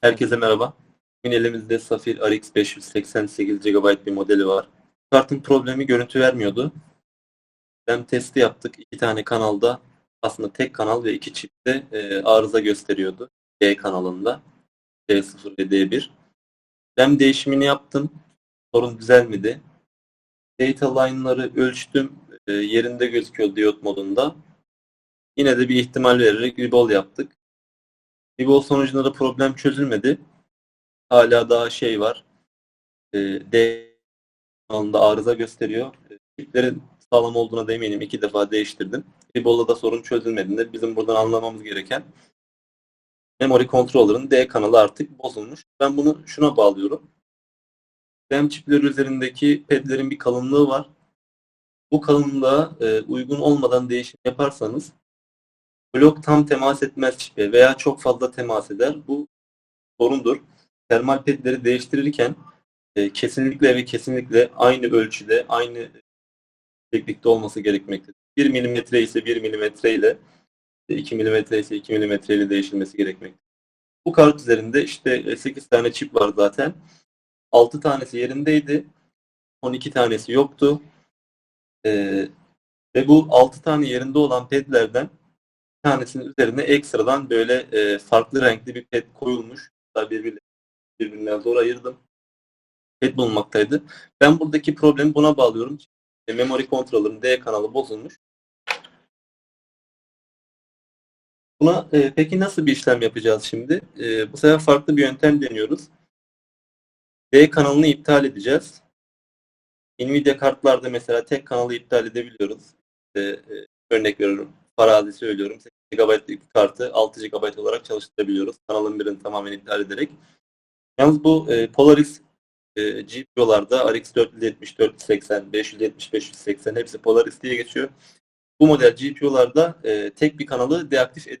Herkese merhaba. Bugün elimizde Safir RX 588 GB bir modeli var. Kartın problemi görüntü vermiyordu. Ben testi yaptık. İki tane kanalda aslında tek kanal ve iki çipte e, arıza gösteriyordu. D kanalında. D0 ve D1. Ben değişimini yaptım. Sorun düzelmedi. Data line'ları ölçtüm. E, yerinde gözüküyor diyot modunda. Yine de bir ihtimal vererek rebol yaptık. Rebol sonucunda da problem çözülmedi. Hala daha şey var. E, D kanalında arıza gösteriyor. Çiplerin sağlam olduğuna da eminim. İki defa değiştirdim. Rebol'da da sorun çözülmediğinde bizim buradan anlamamız gereken memory controller'ın D kanalı artık bozulmuş. Ben bunu şuna bağlıyorum. RAM çipleri üzerindeki pedlerin bir kalınlığı var. Bu kalınlığa e, uygun olmadan değişim yaparsanız blok tam temas etmez veya çok fazla temas eder. Bu sorundur. Termal pedleri değiştirirken e, kesinlikle ve kesinlikle aynı ölçüde, aynı yükseklikte olması gerekmektedir. 1 milimetre ise 1 milimetre ile 2 milimetre ise 2 milimetre ile değişilmesi gerekmektedir. Bu kart üzerinde işte 8 tane çip var zaten. 6 tanesi yerindeydi. 12 tanesi yoktu. Ee, ve bu 6 tane yerinde olan pedlerden tanesinin üzerine ekstradan böyle e, farklı renkli bir ped koyulmuş. Daha birbirine, birbirinden zor ayırdım. Ped bulunmaktaydı. Ben buradaki problemi buna bağlıyorum. E, memory controller'ın D kanalı bozulmuş. Buna e, peki nasıl bir işlem yapacağız şimdi? E, bu sefer farklı bir yöntem deniyoruz. D kanalını iptal edeceğiz. Nvidia kartlarda mesela tek kanalı iptal edebiliyoruz. İşte, e, örnek veriyorum. Farazi söylüyorum. 8 GB'lık bir kartı 6 GB olarak çalıştırabiliyoruz. Kanalın birini tamamen iptal ederek. Yalnız bu e, Polaris e, GPU'larda RX 470, 480, 570, 580 hepsi Polaris diye geçiyor. Bu model GPU'larda e, tek bir kanalı deaktif et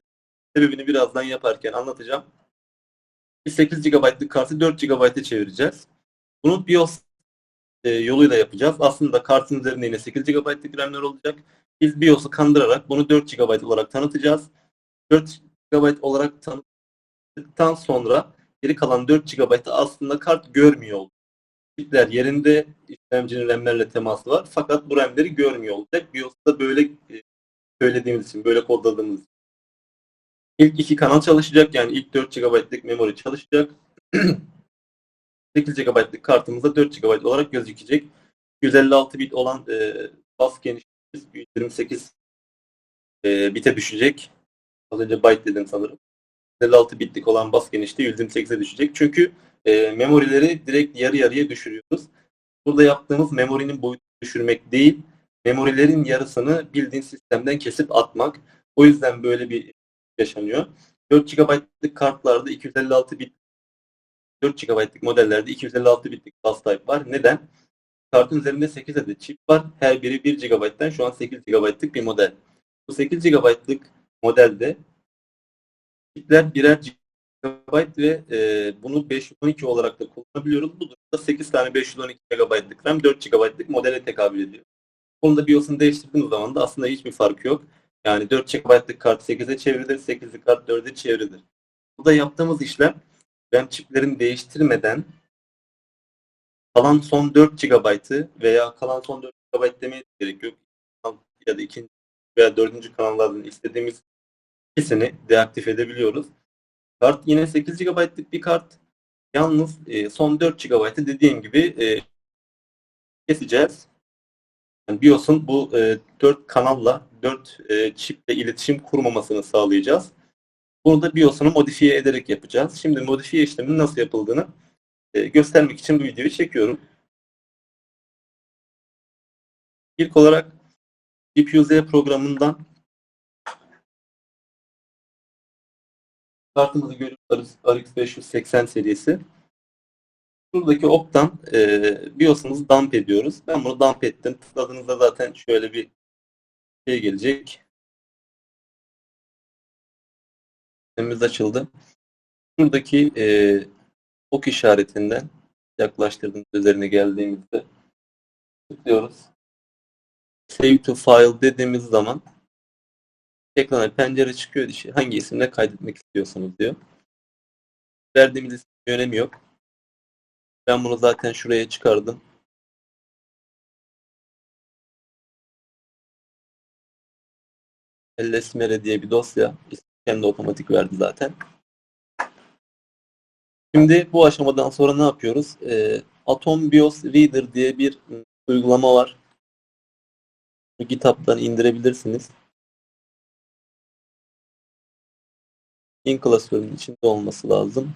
sebebini birazdan yaparken anlatacağım. Biz 8 GB'lık kartı 4 GB'e çevireceğiz. Bunu BIOS e, yoluyla yapacağız. Aslında kartın üzerinde yine 8 GB'lık RAM'ler olacak. Biz BIOS'u kandırarak bunu 4 GB olarak tanıtacağız. 4 GB olarak tanıttıktan sonra geri kalan 4 GB'da aslında kart görmüyor olacak. Çipler yerinde işlemcinin RAM'lerle teması var. Fakat bu RAM'leri görmüyor olacak. BIOS'ta böyle e, söylediğimiz için, böyle kodladığımız için. İlk iki kanal çalışacak. Yani ilk 4 GB'lık memory çalışacak. 8 GB'lık kartımızda 4 GB olarak gözükecek. 156 bit olan e, bas genişliğimiz 128 e, bite düşecek. Az önce byte dedim sanırım. 156 bitlik olan bas genişliği 128'e düşecek. Çünkü e, memorileri direkt yarı yarıya düşürüyoruz. Burada yaptığımız memorinin boyutunu düşürmek değil, memorilerin yarısını bildiğin sistemden kesip atmak. O yüzden böyle bir yaşanıyor. 4 GB'lık kartlarda 256 bit 4 GB'lık modellerde 256 bitlik bus type var. Neden? Kartın üzerinde 8 adet çip var. Her biri 1 GB'den şu an 8 GB'lık bir model. Bu 8 GB'lık modelde çipler birer GB ve e, bunu 512 olarak da kullanabiliyoruz. Bu durumda 8 tane 512 MB'lık RAM 4 GB'lık modele tekabül ediyor. Bunu da BIOS'unu değiştirdiğimiz zaman da aslında hiçbir farkı yok. Yani 4 GB'lık kart 8'e çevrilir, 8'lik kart 4'e çevrilir. Burada yaptığımız işlem RAM çiplerini değiştirmeden kalan son 4 GB'ı veya kalan son 4 GB demeye gerek yok. Ya da ikinci veya dördüncü kanallardan istediğimiz ikisini deaktif edebiliyoruz. Kart yine 8 GB'lık bir kart. Yalnız e, son 4 GB'ı dediğim gibi e, keseceğiz. Yani BIOS'un bu e, 4 kanalla, 4 e, çiple iletişim kurmamasını sağlayacağız. Bunu da BIOS'unu modifiye ederek yapacağız. Şimdi modifiye işleminin nasıl yapıldığını e, göstermek için bu videoyu çekiyorum. İlk olarak GPU-Z programından kartımızı görüyoruz RX 580 serisi. Şuradaki op'tan e, BIOS'umuzu dump ediyoruz. Ben bunu dump ettim. Tıkladığınızda zaten şöyle bir şey gelecek. Sistemimiz açıldı. Şuradaki e, ok işaretinden yaklaştırdığımız üzerine geldiğimizde tıklıyoruz. Save to file dediğimiz zaman ekrana pencere çıkıyor. İşte hangi isimle kaydetmek istiyorsunuz diyor. verdiğimiz bir önemi yok. Ben bunu zaten şuraya çıkardım. Ellesmere diye bir dosya. İsmi kendi otomatik verdi zaten. Şimdi bu aşamadan sonra ne yapıyoruz? Ee, Atom BIOS Reader diye bir uygulama var. GitHub'dan indirebilirsiniz. Klasörünün içinde olması lazım.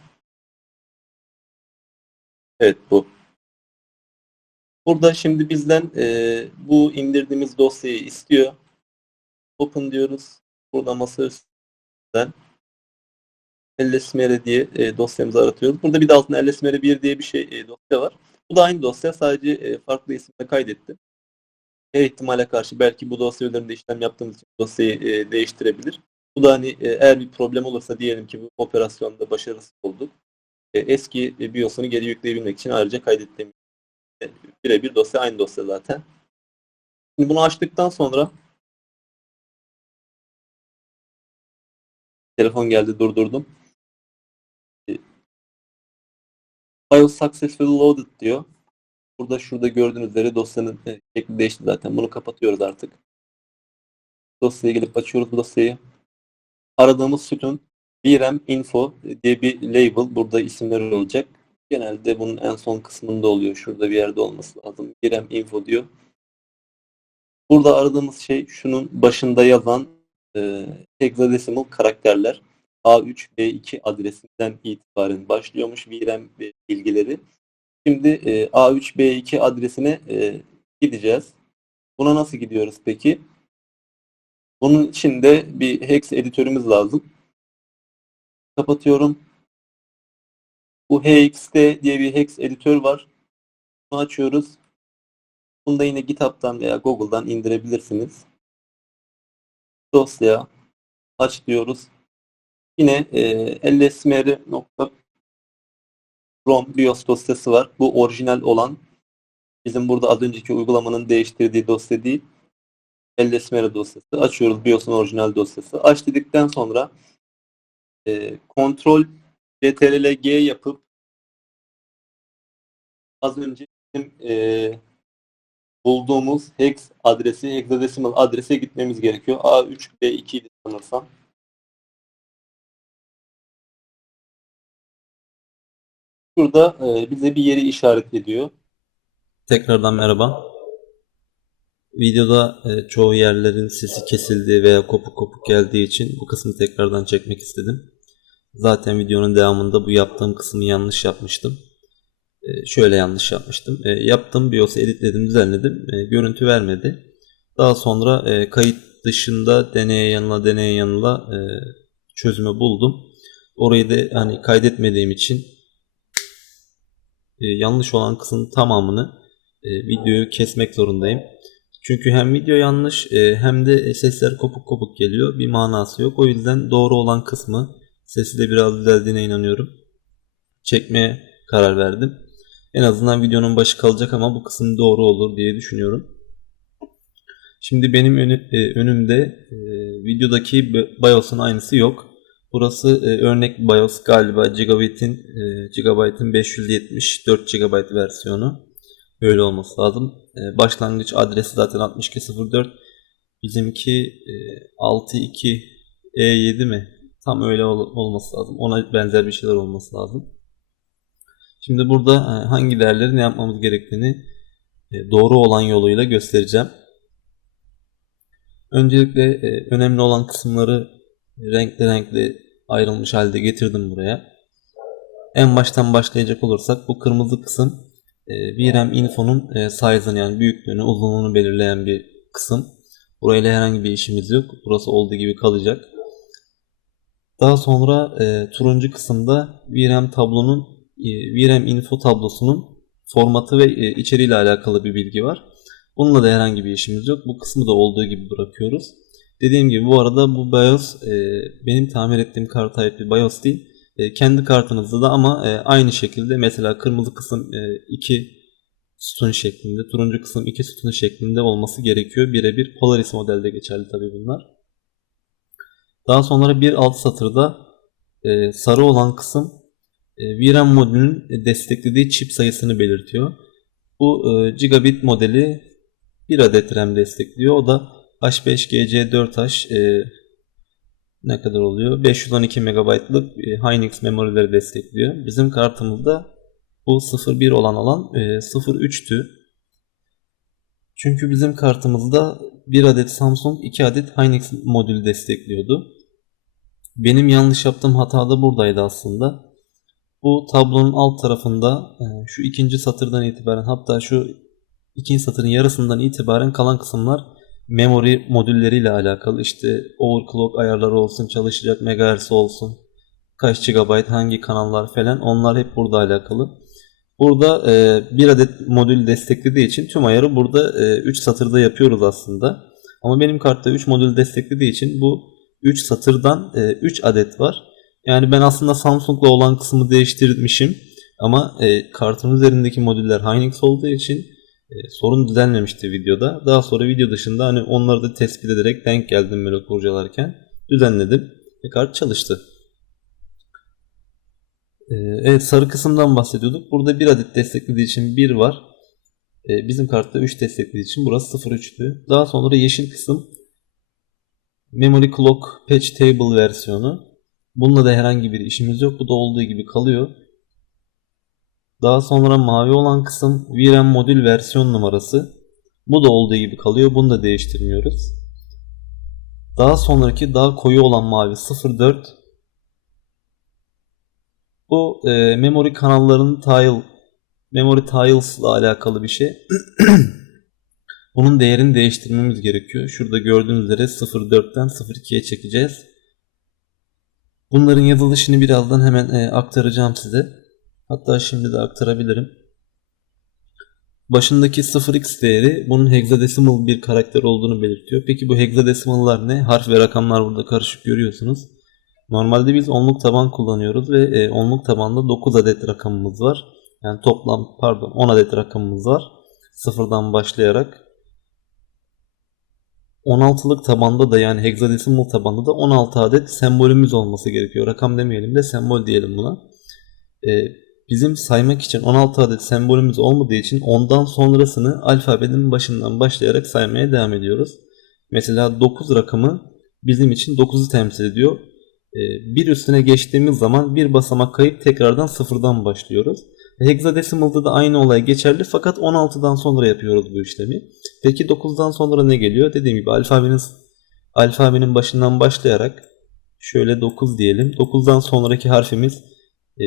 Evet bu. Burada şimdi bizden e, bu indirdiğimiz dosyayı istiyor. Open diyoruz. Burada masaüstünden LSMR diye e, dosyamızı aratıyoruz. Burada bir de altında LSMR 1 diye bir şey e, dosya var. Bu da aynı dosya sadece e, farklı isimle kaydettim. Her ihtimale karşı belki bu dosya üzerinde işlem yaptığımız için dosyayı e, değiştirebilir. Bu da hani e, eğer bir problem olursa diyelim ki bu operasyonda başarısız olduk. E, eski e, BIOS'unu geri yükleyebilmek için ayrıca kaydettiğim e, birebir dosya aynı dosya zaten. Şimdi bunu açtıktan sonra telefon geldi durdurdum. BIOS successfully loaded diyor. Burada şurada gördüğünüz üzere dosyanın e, şekli değişti zaten. Bunu kapatıyoruz artık. Dosyaya gelip açıyoruz bu dosyayı. Aradığımız sütun VRAM info diye bir label. Burada isimler olacak. Genelde bunun en son kısmında oluyor. Şurada bir yerde olması lazım. VRAM info diyor. Burada aradığımız şey şunun başında yazan e, hexadesimal karakterler. A3, B2 adresinden itibaren başlıyormuş VRAM bilgileri. Şimdi e, A3, B2 adresine e, gideceğiz. Buna nasıl gidiyoruz peki? Bunun için de bir hex editörümüz lazım. Kapatıyorum. Bu HXT diye bir hex editör var. Bunu açıyoruz. Bunu da yine GitHub'dan veya Google'dan indirebilirsiniz. Dosya aç diyoruz. Yine e, lsmr.rom BIOS dosyası var. Bu orijinal olan. Bizim burada az önceki uygulamanın değiştirdiği dosya değil. LSMR dosyası. Açıyoruz BIOS'un orijinal dosyası. Aç dedikten sonra e, kontrol CTRL-G yapıp az önce bizim e, bulduğumuz hex adresi, hexadesimal adrese gitmemiz gerekiyor. A3B2 idi sanırsam. Burada e, bize bir yeri işaret ediyor. Tekrardan merhaba. Videoda e, çoğu yerlerin sesi kesildi veya kopuk kopuk geldiği için bu kısmı tekrardan çekmek istedim. Zaten videonun devamında bu yaptığım kısmı yanlış yapmıştım. E, şöyle yanlış yapmıştım. E, yaptım BIOS'u editledim, düzenledim. E, görüntü vermedi. Daha sonra kayıt dışında deneye yanıla deneye yanıla çözümü buldum. Orayı da hani kaydetmediğim için yanlış olan kısmın tamamını e, videoyu kesmek zorundayım. Çünkü hem video yanlış e, hem de sesler kopuk kopuk geliyor. Bir manası yok. O yüzden doğru olan kısmı sesi de biraz düzeldiğine inanıyorum. Çekmeye karar verdim. En azından videonun başı kalacak ama bu kısım doğru olur diye düşünüyorum. Şimdi benim önü- e, önümde e, videodaki BIOS'un aynısı yok. Burası e, örnek BIOS galiba Gigabyte'in e, Gigabyte'in 570 GB versiyonu. Böyle olması lazım. E, başlangıç adresi zaten 6204. Bizimki e, 62E7 mi? Tam öyle ol- olması lazım. Ona benzer bir şeyler olması lazım. Şimdi burada e, hangi değerleri ne yapmamız gerektiğini e, doğru olan yoluyla göstereceğim. Öncelikle e, önemli olan kısımları renkli renkli ayrılmış halde getirdim buraya. En baştan başlayacak olursak bu kırmızı kısım e, VRAM info'nun e, size'ını yani büyüklüğünü, uzunluğunu belirleyen bir kısım. Burayla herhangi bir işimiz yok. Burası olduğu gibi kalacak. Daha sonra e, turuncu kısımda VRAM tablonun e, VRAM info tablosunun formatı ve e, içeriğiyle alakalı bir bilgi var. Bununla da herhangi bir işimiz yok. Bu kısmı da olduğu gibi bırakıyoruz. Dediğim gibi bu arada bu BIOS e, benim tamir ettiğim kart ait bir BIOS değil. E, kendi kartınızda da ama e, aynı şekilde mesela kırmızı kısım 2 sütun şeklinde, turuncu kısım 2 sütun şeklinde olması gerekiyor. Birebir Polaris modelde geçerli tabii bunlar. Daha sonra bir alt satırda e, sarı olan kısım e, e, VRAM modülünün desteklediği çip sayısını belirtiyor. Bu e, gigabit modeli 1 adet RAM destekliyor. O da H5GC4H e, ne kadar oluyor? 512 MB'lık e, Hynix memorileri destekliyor. Bizim kartımızda bu 01 olan alan e, 03'tü. Çünkü bizim kartımızda 1 adet Samsung, 2 adet Hynix modülü destekliyordu. Benim yanlış yaptığım hata da buradaydı aslında. Bu tablonun alt tarafında e, şu ikinci satırdan itibaren hatta şu ikinci satırın yarısından itibaren kalan kısımlar memory modülleriyle alakalı. İşte overclock ayarları olsun, çalışacak megahertz olsun, kaç GB, hangi kanallar falan onlar hep burada alakalı. Burada e, bir adet modül desteklediği için tüm ayarı burada 3 satırda yapıyoruz aslında. Ama benim kartta 3 modül desteklediği için bu 3 satırdan 3 adet var. Yani ben aslında Samsung'la olan kısmı değiştirmişim. Ama e, kartın üzerindeki modüller Hynix olduğu için e, sorun düzelmemişti videoda. Daha sonra video dışında hani onları da tespit ederek denk geldim böyle kurcalarken. Düzenledim ve kart çalıştı. E, evet sarı kısımdan bahsediyorduk. Burada bir adet desteklediği için 1 var. E, bizim kartta 3 desteklediği için burası 0.3'tü. Daha sonra yeşil kısım Memory Clock Patch Table versiyonu. Bununla da herhangi bir işimiz yok. Bu da olduğu gibi kalıyor. Daha sonra mavi olan kısım VRAM modül versiyon numarası. Bu da olduğu gibi kalıyor. Bunu da değiştirmiyoruz. Daha sonraki daha koyu olan mavi 04. Bu e, memory kanallarının tile memory tiles ile alakalı bir şey. Bunun değerini değiştirmemiz gerekiyor. Şurada gördüğünüz üzere 04'ten 02'ye çekeceğiz. Bunların yazılışını birazdan hemen e, aktaracağım size. Hatta şimdi de aktarabilirim. Başındaki 0x değeri bunun hexadesimal bir karakter olduğunu belirtiyor. Peki bu hexadesimal'lar ne? Harf ve rakamlar burada karışık görüyorsunuz. Normalde biz onluk taban kullanıyoruz ve e, onluk tabanda 9 adet rakamımız var. Yani toplam pardon 10 adet rakamımız var. Sıfırdan başlayarak 16'lık tabanda da yani hexadesimal tabanda da 16 adet sembolümüz olması gerekiyor. Rakam demeyelim de sembol diyelim buna. Ee, bizim saymak için 16 adet sembolümüz olmadığı için ondan sonrasını alfabenin başından başlayarak saymaya devam ediyoruz. Mesela 9 rakamı bizim için 9'u temsil ediyor. Ee, bir üstüne geçtiğimiz zaman bir basamak kayıp tekrardan sıfırdan başlıyoruz. Hexadesimal'da da aynı olay geçerli fakat 16'dan sonra yapıyoruz bu işlemi. Peki 9'dan sonra ne geliyor? Dediğim gibi alfabenin alfabenin başından başlayarak şöyle 9 diyelim. 9'dan sonraki harfimiz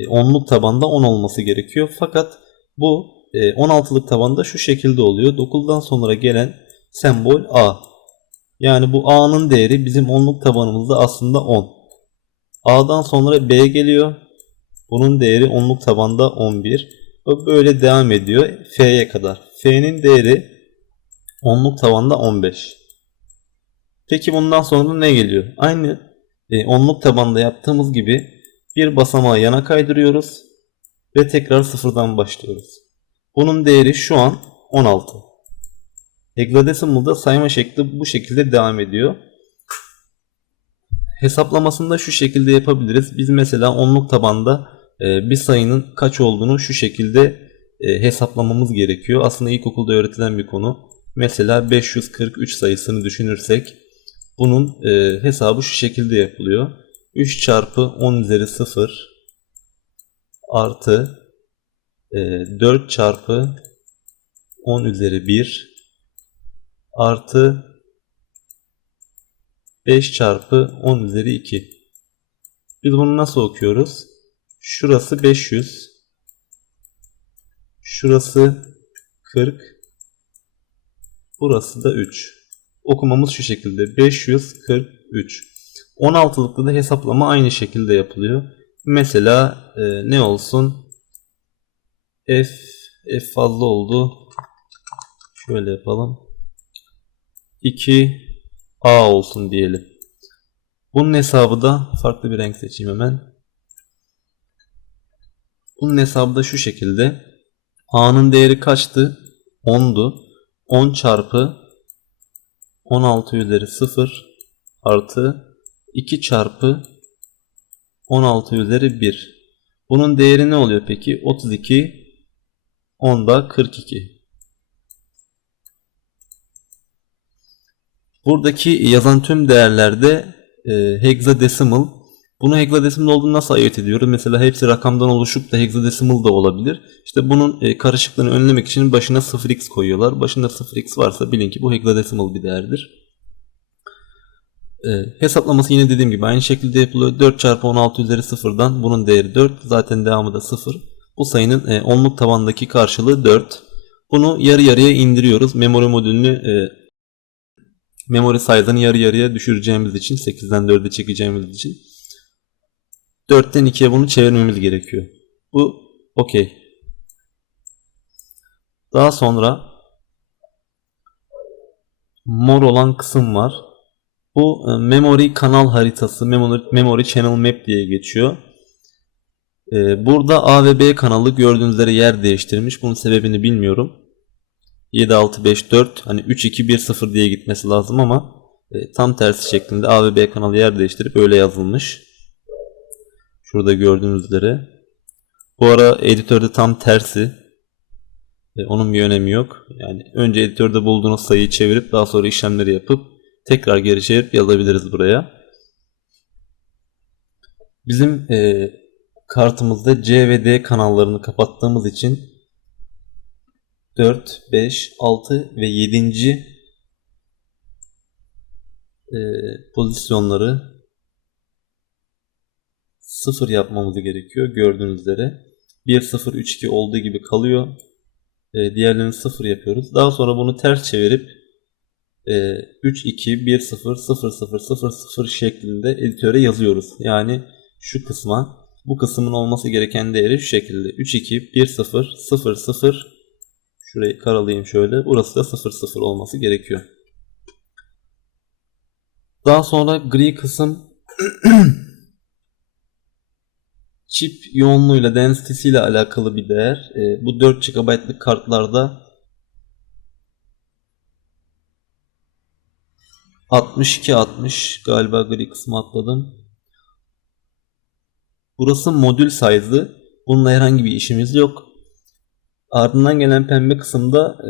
onluk tabanda 10 olması gerekiyor. Fakat bu e, 16'lık tabanda şu şekilde oluyor. 9'dan sonra gelen sembol A. Yani bu A'nın değeri bizim onluk tabanımızda aslında 10. A'dan sonra B geliyor. Bunun değeri onluk tabanda 11. O böyle devam ediyor F'ye kadar. F'nin değeri onluk tabanda 15. Peki bundan sonra ne geliyor? Aynı e, onluk tabanda yaptığımız gibi bir basamağı yana kaydırıyoruz ve tekrar sıfırdan başlıyoruz. Bunun değeri şu an 16. Hexadecimal'da sayma şekli bu şekilde devam ediyor. Hesaplamasını da şu şekilde yapabiliriz. Biz mesela onluk tabanda e, bir sayının kaç olduğunu şu şekilde e, hesaplamamız gerekiyor. Aslında ilkokulda öğretilen bir konu. Mesela 543 sayısını düşünürsek bunun e, hesabı şu şekilde yapılıyor. 3 çarpı 10 üzeri 0 artı 4 çarpı 10 üzeri 1 artı 5 çarpı 10 üzeri 2. Biz bunu nasıl okuyoruz? Şurası 500. Şurası 40. Burası da 3. Okumamız şu şekilde. 543. 16'lıkta da hesaplama aynı şekilde yapılıyor. Mesela e, ne olsun? F, F fazla oldu. Şöyle yapalım. 2 A olsun diyelim. Bunun hesabı da farklı bir renk seçeyim hemen. Bunun hesabı da şu şekilde. A'nın değeri kaçtı? 10'du. 10 çarpı 16 üzeri 0 artı 2 çarpı 16 üzeri 1. Bunun değeri ne oluyor peki? 32 10'da 42. Buradaki yazan tüm değerlerde e, hexadecimal. Bunu hexadecimal olduğunu nasıl ayırt ediyoruz? Mesela hepsi rakamdan oluşup da hexadecimal da olabilir. İşte bunun e, karışıklığını önlemek için başına 0x koyuyorlar. Başında 0x varsa bilin ki bu hexadecimal bir değerdir. E, hesaplaması yine dediğim gibi aynı şekilde yapılıyor. 4 çarpı 16 üzeri 0'dan bunun değeri 4. Zaten devamı da 0. Bu sayının e, onluk tabandaki karşılığı 4. Bunu yarı yarıya indiriyoruz. Memory modülünü e, memory size'ını yarı yarıya düşüreceğimiz için 8'den 4'e çekeceğimiz için 4'ten 2'ye bunu çevirmemiz gerekiyor. Bu okey. Daha sonra mor olan kısım var. Bu e, memory kanal haritası, memory, memory channel map diye geçiyor. E, Burada A ve B kanalı gördüğünüz üzere yer değiştirmiş. Bunun sebebini bilmiyorum. 7 6 5 4 hani 3 2 1 0 diye gitmesi lazım ama e, tam tersi şeklinde A ve B kanalı yer değiştirip öyle yazılmış. Şurada gördüğünüz üzere. Bu ara editörde tam tersi. Onun bir önemi yok. Yani önce editörde bulduğunuz sayıyı çevirip daha sonra işlemleri yapıp tekrar geri çevirip yazabiliriz buraya. Bizim e, kartımızda C ve D kanallarını kapattığımız için 4, 5, 6 ve 7. E, pozisyonları 0 yapmamız gerekiyor. Gördüğünüz üzere 1, 0, 3, 2 olduğu gibi kalıyor. E, diğerlerini 0 yapıyoruz. Daha sonra bunu ters çevirip e, 3, 2, 1, 0, 0, 0, 0, 0 şeklinde editöre yazıyoruz. Yani şu kısma bu kısmın olması gereken değeri şu şekilde. 3, 2, 1, 0, 0, 0 Şurayı karalayayım şöyle. Burası da 0, 0 olması gerekiyor. Daha sonra gri kısım çip yoğunluğuyla, density'siyle alakalı bir değer. E, bu 4 GB'lık kartlarda 62 60 galiba gri kısmı atladım. Burası modül size'ı. Bununla herhangi bir işimiz yok. Ardından gelen pembe kısımda e,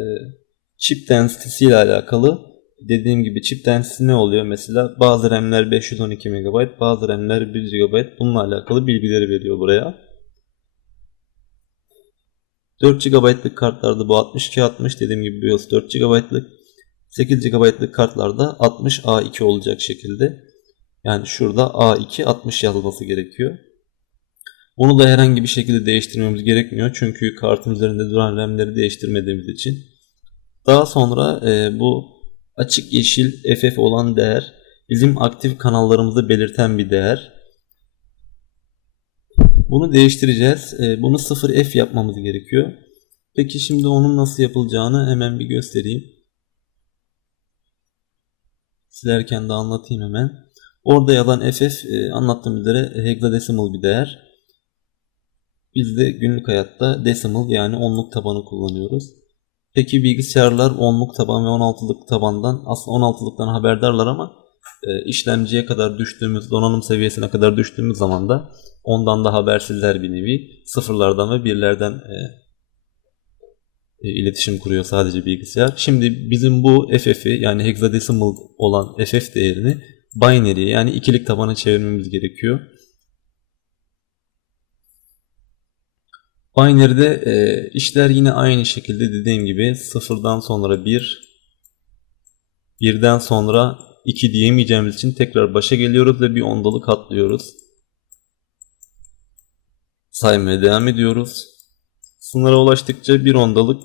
chip density'si ile alakalı. Dediğim gibi chip density'si ne oluyor? Mesela bazı RAM'ler 512 MB, bazı RAM'ler 1 GB. Bununla alakalı bilgileri veriyor buraya. 4 GB'lık kartlarda bu 62-60 dediğim gibi BIOS 4 GB'lık. 8 GB'lık kartlarda 60A2 olacak şekilde. Yani şurada A2 60 yazılması gerekiyor. Bunu da herhangi bir şekilde değiştirmemiz gerekmiyor. Çünkü kartın üzerinde duran RAM'leri değiştirmediğimiz için. Daha sonra e, bu açık yeşil FF olan değer bizim aktif kanallarımızı belirten bir değer. Bunu değiştireceğiz. E, bunu 0F yapmamız gerekiyor. Peki şimdi onun nasıl yapılacağını hemen bir göstereyim. Silerken de anlatayım hemen. Orada yazan FF e, anlattığım üzere hexadecimal bir değer. Biz de günlük hayatta decimal yani onluk tabanı kullanıyoruz. Peki bilgisayarlar onluk taban ve 16'lık tabandan aslında 16'lıktan haberdarlar ama e, işlemciye kadar düştüğümüz donanım seviyesine kadar düştüğümüz zaman da ondan da habersizler bir nevi. Sıfırlardan ve birlerden e, iletişim kuruyor sadece bilgisayar. Şimdi bizim bu FF'i yani hexadecimal olan FF değerini binary'e yani ikilik tabana çevirmemiz gerekiyor. Binary'de e, işler yine aynı şekilde dediğim gibi sıfırdan sonra 1 birden sonra 2 diyemeyeceğimiz için tekrar başa geliyoruz ve bir ondalık atlıyoruz. Saymaya devam ediyoruz. Sınıra ulaştıkça bir ondalık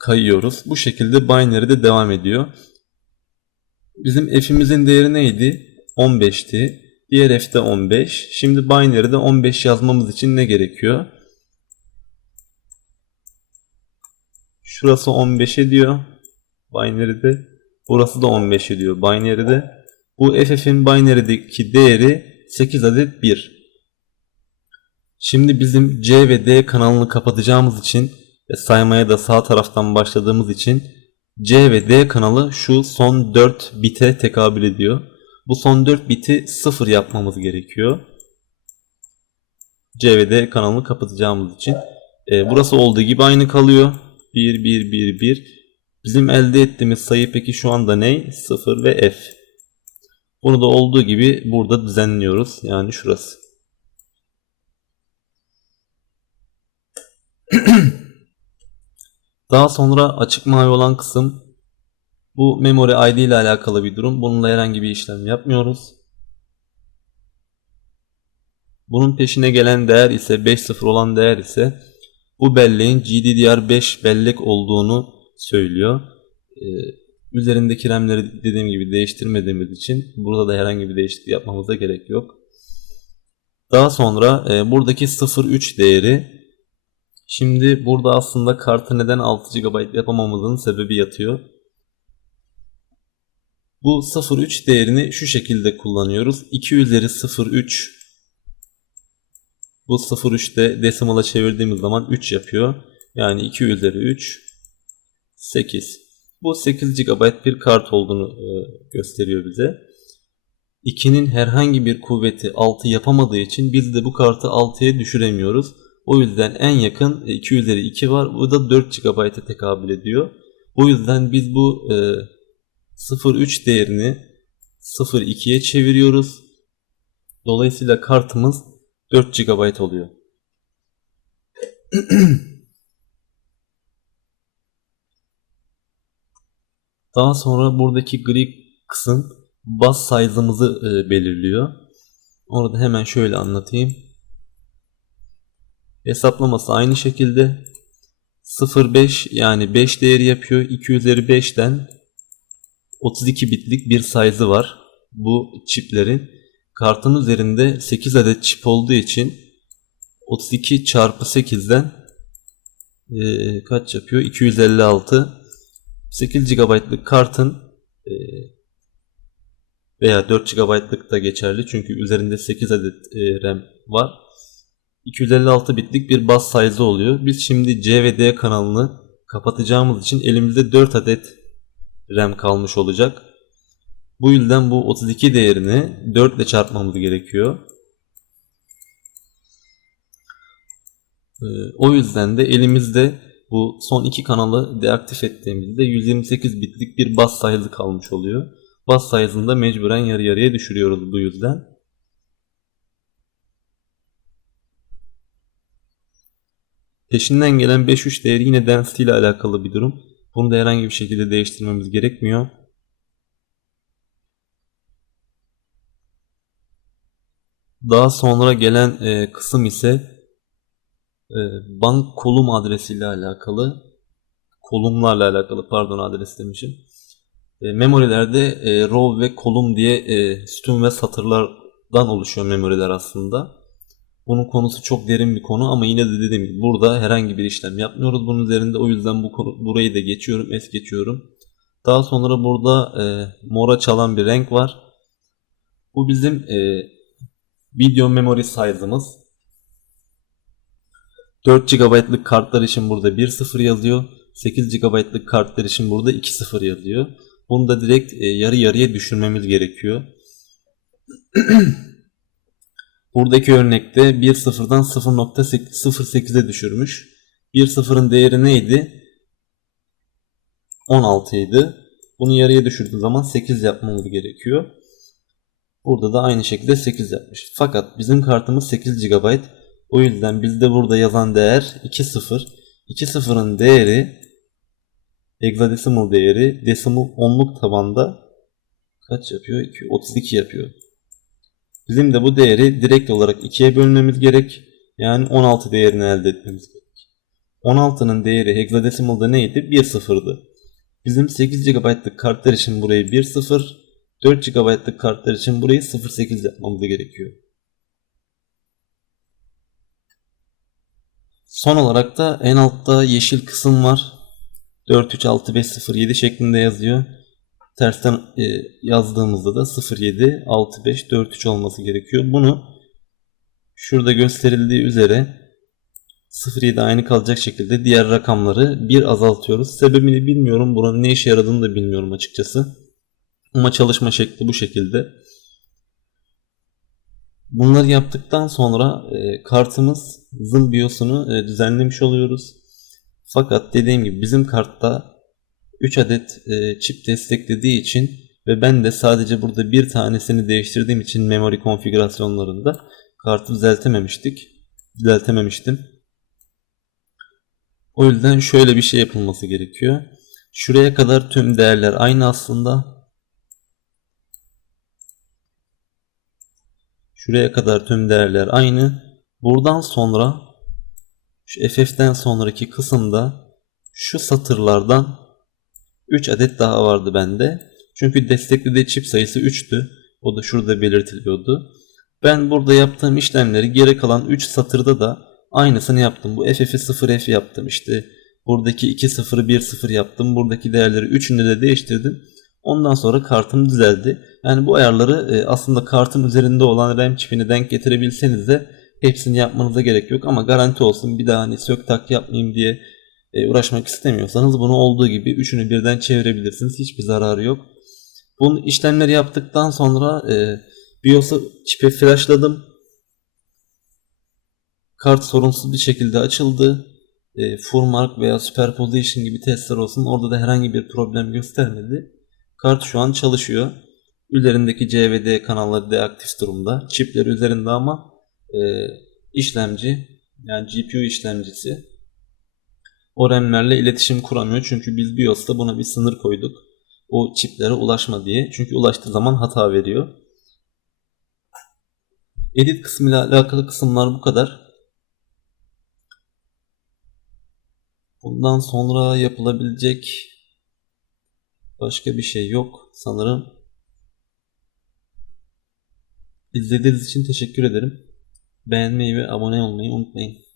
kayıyoruz. Bu şekilde binary'de devam ediyor. Bizim f'imizin değeri neydi? 15'ti. Diğer f'de 15. Şimdi binary'de 15 yazmamız için ne gerekiyor? Şurası 15 ediyor. Binary'de. Burası da 15 ediyor. Binary'de. Bu ff'in binary'deki değeri 8 adet 1. Şimdi bizim C ve D kanalını kapatacağımız için ve saymaya da sağ taraftan başladığımız için C ve D kanalı şu son 4 bite tekabül ediyor. Bu son 4 biti 0 yapmamız gerekiyor. CVD kanalını kapatacağımız için. E, burası olduğu gibi aynı kalıyor. 1 1 1 1. Bizim elde ettiğimiz sayı peki şu anda ne? 0 ve F. Bunu da olduğu gibi burada düzenliyoruz. Yani şurası. Daha sonra açık mavi olan kısım bu memory ID ile alakalı bir durum. Bununla herhangi bir işlem yapmıyoruz. Bunun peşine gelen değer ise 5.0 olan değer ise bu belleğin GDDR5 bellek olduğunu söylüyor. Ee, üzerindeki RAM'leri dediğim gibi değiştirmediğimiz için burada da herhangi bir değişiklik yapmamıza gerek yok. Daha sonra e, buradaki 0.3 değeri şimdi burada aslında kartı neden 6 GB yapamamızın sebebi yatıyor. Bu 0.3 değerini şu şekilde kullanıyoruz. 2 üzeri 0.3 bu 0.3'te decimal'a çevirdiğimiz zaman 3 yapıyor. Yani 2 üzeri 3 8. Bu 8 GB bir kart olduğunu e, gösteriyor bize. 2'nin herhangi bir kuvveti 6 yapamadığı için biz de bu kartı 6'ya düşüremiyoruz. O yüzden en yakın 2 üzeri 2 var. Bu da 4 GB'a tekabül ediyor. O yüzden biz bu e, 0.3 değerini 0.2'ye çeviriyoruz. Dolayısıyla kartımız 4 GB oluyor. Daha sonra buradaki gri kısım bus size'ımızı e, belirliyor. Onu da hemen şöyle anlatayım. Hesaplaması aynı şekilde 0.5 yani 5 değeri yapıyor. 2 üzeri 5'ten 32 bitlik bir size'ı var. Bu çiplerin kartın üzerinde 8 adet çip olduğu için 32 çarpı 8'den e, kaç yapıyor? 256 8 GB'lık kartın e, veya 4 GB'lık da geçerli çünkü üzerinde 8 adet e, RAM var. 256 bitlik bir bus size oluyor. Biz şimdi C ve D kanalını kapatacağımız için elimizde 4 adet RAM kalmış olacak. Bu yüzden bu 32 değerini 4 ile çarpmamız gerekiyor. Ee, o yüzden de elimizde bu son iki kanalı deaktif ettiğimizde 128 bitlik bir bus size kalmış oluyor. Bus size'ını da mecburen yarı yarıya düşürüyoruz bu yüzden. Peşinden gelen 5.3 değeri yine density ile alakalı bir durum. Bunu da herhangi bir şekilde değiştirmemiz gerekmiyor. Daha sonra gelen e, kısım ise e, bank kolum adresiyle alakalı kolumlarla alakalı pardon adres demişim. E, memorilerde e, row ve kolum diye e, sütun ve satırlardan oluşuyor memoriler aslında. Bunun konusu çok derin bir konu ama yine de dediğim gibi burada herhangi bir işlem yapmıyoruz bunun üzerinde. O yüzden bu konu, burayı da geçiyorum, es geçiyorum. Daha sonra burada e, mora çalan bir renk var. Bu bizim e, video memory size'ımız. 4 GB'lık kartlar için burada 1.0 yazıyor. 8 GB'lık kartlar için burada 2.0 yazıyor. Bunu da direkt e, yarı yarıya düşürmemiz gerekiyor. Buradaki örnekte 1.0'dan 0.08'e düşürmüş. 1.0'ın değeri neydi? 16 idi. Bunu yarıya düşürdüğü zaman 8 yapmamız gerekiyor. Burada da aynı şekilde 8 yapmış. Fakat bizim kartımız 8 GB. O yüzden bizde burada yazan değer 2.0. 2.0'ın değeri hexadecimal değeri decimal onluk tabanda kaç yapıyor? 32 yapıyor. Bizim de bu değeri direkt olarak 2'ye bölmemiz gerek. Yani 16 değerini elde etmemiz gerek. 16'nın değeri hexadecimal'da neydi? 1.0'dı. Bizim 8 GB'lık kartlar için burayı 1.0, 4 GB'lık kartlar için burayı 0.8 yapmamız gerekiyor. Son olarak da en altta yeşil kısım var. 436507 şeklinde yazıyor. Tersten e, yazdığımızda da 076543 olması gerekiyor. Bunu şurada gösterildiği üzere 07 aynı kalacak şekilde diğer rakamları bir azaltıyoruz. Sebebini bilmiyorum. Bunun ne işe yaradığını da bilmiyorum açıkçası. Ama çalışma şekli bu şekilde. Bunları yaptıktan sonra e, kartımızın BIOS'unu e, düzenlemiş oluyoruz. Fakat dediğim gibi bizim kartta 3 adet e, çip desteklediği için ve ben de sadece burada bir tanesini değiştirdiğim için memory konfigürasyonlarında kartı düzeltememiştik. Düzeltememiştim. O yüzden şöyle bir şey yapılması gerekiyor. Şuraya kadar tüm değerler aynı aslında. Şuraya kadar tüm değerler aynı. Buradan sonra şu FF'den sonraki kısımda şu satırlardan 3 adet daha vardı bende. Çünkü desteklediği çip sayısı 3'tü. O da şurada belirtiliyordu. Ben burada yaptığım işlemleri geri kalan 3 satırda da aynısını yaptım. Bu FF'i 0F yaptım. İşte buradaki 2-0'ı 1-0 yaptım. Buradaki değerleri üçünü de değiştirdim. Ondan sonra kartım düzeldi. Yani bu ayarları e, aslında kartın üzerinde olan RAM çipini denk getirebilseniz de hepsini yapmanıza gerek yok. Ama garanti olsun bir daha hani sök tak yapmayayım diye e, uğraşmak istemiyorsanız bunu olduğu gibi üçünü birden çevirebilirsiniz. Hiçbir zararı yok. Bunun işlemleri yaptıktan sonra e, BIOS'u çipe flashladım. Kart sorunsuz bir şekilde açıldı. E, Furmark veya Superposition gibi testler olsun. Orada da herhangi bir problem göstermedi. Kart şu an çalışıyor. Üzerindeki CVD kanalları deaktif durumda. Çipleri üzerinde ama e, işlemci yani GPU işlemcisi o RAM'lerle iletişim kuramıyor. Çünkü biz BIOS'ta buna bir sınır koyduk. O çiplere ulaşma diye. Çünkü ulaştığı zaman hata veriyor. Edit kısmıyla alakalı kısımlar bu kadar. Bundan sonra yapılabilecek başka bir şey yok sanırım. İzlediğiniz için teşekkür ederim. Beğenmeyi ve abone olmayı unutmayın.